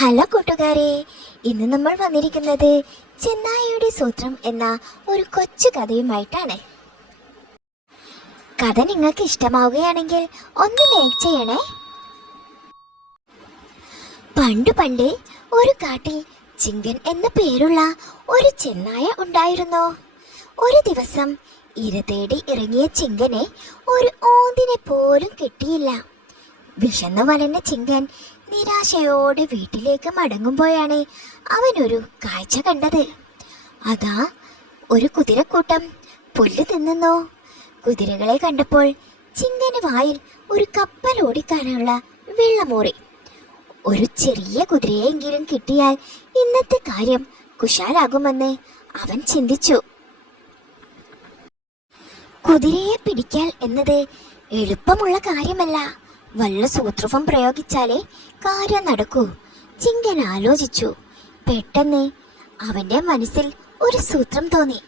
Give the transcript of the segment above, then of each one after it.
Hello കൂട്ടുകാരെ, ഇന്ന് നമ്മൾ വന്നിരിക്കുന്നത് ചെന്നായയുടെ സൂത്രം എന്ന ഒരു കൊച്ചു കഥയുമായിട്ടാണ്. കഥ നിങ്ങൾക്ക് ഇഷ്ടമാവുകയാണെങ്കിൽ ഒന്ന് ലൈക്ക് ചെയ്യണേ. പണ്ട് ഒരു കാട്ടിൽ ചിങ്കൻ എന്ന പേരുള്ള ഒരു ചെന്നായ ഉണ്ടായിരുന്നു. ഒരു ദിവസം ഇര തേടി ഇറങ്ങിയ ചിങ്കനെ ഒരു ഓന്തിനെ പോലും കിട്ടിയില്ല. വിശന്നു വലഞ്ഞ ചിങ്കൻ നിരാശയോടെ വീട്ടിലേക്ക് മടങ്ങുമ്പോഴാണ് അവനൊരു കാഴ്ച കണ്ടത്. അതാ ഒരു കുതിരക്കൂട്ടം പുല്ല് തിന്നുന്നു. കുതിരകളെ കണ്ടപ്പോൾ ചിങ്കന് വായിൽ ഒരു കപ്പൽ ഓടിക്കാനുള്ള വെള്ളമൂറി. ഒരു ചെറിയ കുതിരയെങ്കിലും കിട്ടിയാൽ ഇന്നത്തെ കാര്യം കുശാലാകുമെന്ന് അവൻ ചിന്തിച്ചു. കുതിരയെ പിടിക്കൽ എന്നത് എളുപ്പമുള്ള കാര്യമല്ല. വല്ല സൂത്രവും പ്രയോഗിച്ചാലേ കാര്യം നടക്കൂ. ചിങ്കൻ ആലോചിച്ചു. പെട്ടെന്ന് അവന്റെ മനസ്സിൽ ഒരു സൂത്രം തോന്നി.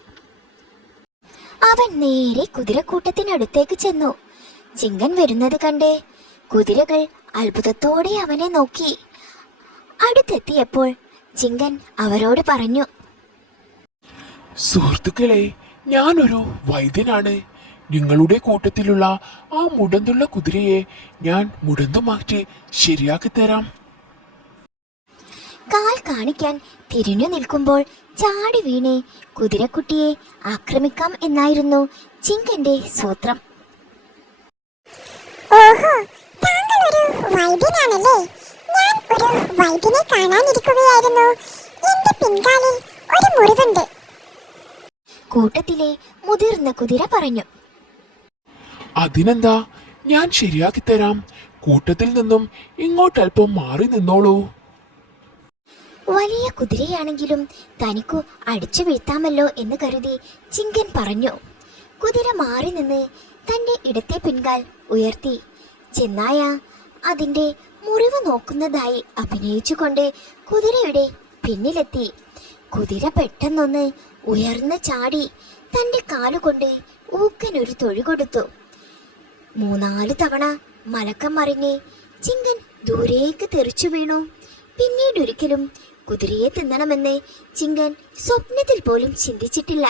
അവൻ നേരെ കുതിരക്കൂട്ടത്തിനടുത്തേക്ക് ചെന്നു. ചിങ്കൻ വരുന്നത് കണ്ട് കുതിരകൾ അത്ഭുതത്തോടെ അവനെ നോക്കി. അടുത്തെത്തിയപ്പോൾ ചിങ്കൻ അവരോട് പറഞ്ഞു, സുഹൃത്തുക്കളെ, ഞാനൊരു വൈദ്യനാണ്. നിങ്ങളുടെ കൂട്ടത്തിലുള്ള ആ മുടന്തുള്ള കുതിരയെ ഞാൻ മുടന്തു മാറ്റി ശരിയാക്കി തരാം. കാൽ കാണിക്കാൻ തിരിഞ്ഞു നിൽക്കുമ്പോൾ ചാടി വീണ് കുതിരക്കുട്ടിയെ ആക്രമിക്കാം എന്നായിരുന്നു ചിങ്കന്റെ സൂത്രം. ഓഹോ, താങ്കൾ ഒരു വൈദ്യനാണല്ലേ? ഞാൻ ഒരു വൈദ്യനെ കാണാനിരിക്കുകയായിരുന്നു. എന്റെ പിൻകാലിൽ ഒരു മുറിവുണ്ട്. കൂട്ടത്തിലെ മുതിർന്ന കുതിര പറഞ്ഞു. അതിനെന്താ, ഞാൻ ശരിയാക്കി തരാം. കൂട്ടത്തിൽ നിന്നും ഇങ്ങോട്ടൽപ്പം മാറി നിന്നോളൂ. വലിയ കുതിരയാണെങ്കിലും തനിക്കു അടിച്ചു വീഴ്ത്താമല്ലോ എന്ന് കരുതി ചിങ്കൻ പറഞ്ഞു. കുതിര മാറി നിന്ന് തന്റെ ഇടത്തെ പിൻകാൽ ഉയർത്തി. ചെന്നായ അതിന്റെ മുറിവ് നോക്കുന്നതായി അഭിനയിച്ചുകൊണ്ട് കുതിരയുടെ പിന്നിലെത്തി. കുതിര പെട്ടെന്നൊന്ന് ഉയർന്ന് ചാടി തന്റെ കാലുകൊണ്ട് ഊക്കനൊരു തൊഴി കൊടുത്തു. 3-4 തവണ മലക്കം മറിഞ്ഞ് ചിങ്കൻ ദൂരേക്ക് തെറിച്ചു വീണു. പിന്നീടൊരിക്കലും കുതിരയെ തിന്നണമെന്ന് ചിങ്കൻ സ്വപ്നത്തിൽ പോലും ചിന്തിച്ചിട്ടില്ല.